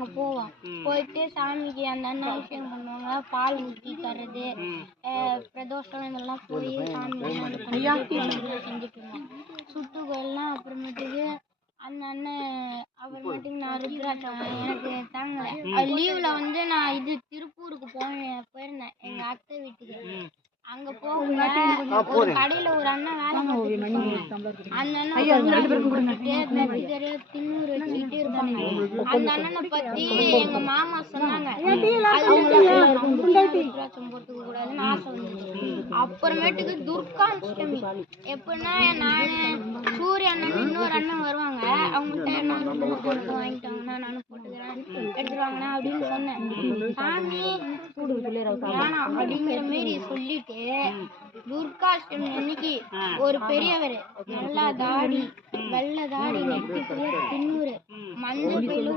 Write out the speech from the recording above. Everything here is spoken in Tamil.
நாங்கள் போவோம். போயிட்டு சாமிக்கு அந்த அண்ணன் விஷயம் பண்ணுவாங்க, பால் ஊற்றி தர்றது, பிரதோஷம் இதெல்லாம் போய் சாமி செஞ்சுட்டு இருந்தோம். சுட்டு கோயில்லாம் அப்புறமேட்டுக்கு அந்த அண்ணன் அப்புறமேட்டுக்கு நான் ருத்ராட்சம் எனக்கு தாங்க லீவில் வந்து நான் திருப்பூருக்கு போயிருந்தேன் எங்கள் அத்தை வீட்டுக்கு. அங்கே போகுங்க ஒரு கடையில் ஒரு அண்ணன் வேலை பார்த்துட்டு அந்த அண்ணன் தின்னூறு வச்சுக்கிட்டே இருப்பாங்க. அந்த அண்ணனை பற்றி எங்கள் மாமா சொன்னாங்க, ருத்ராட்சம் போட்டுக்க கூடாதுன்னு ஆசை வந்துச்சு. அப்புறமேட்டுக்கு துர்காஷ்டமி எப்படின்னா நான் சூரிய அண்ணன் இன்னொரு அண்ணன் வருவாங்க, அவங்கள்ட்ட என்ன வாங்கிட்டாங்கன்னா நானும் போட்டுக்கிறேன் எடுத்துருவாங்கண்ணா அப்படின்னு சொன்னேன். சாமி வேணாம் அப்படிங்கிற மாரி சொல்லிட்டு துர்காஷ்டமி அன்னைக்கு ஒரு பெரியவர் நல்லா தாடி வெள்ளை தாடி நெத்தி தின்னூறு மஞ்சள் பையில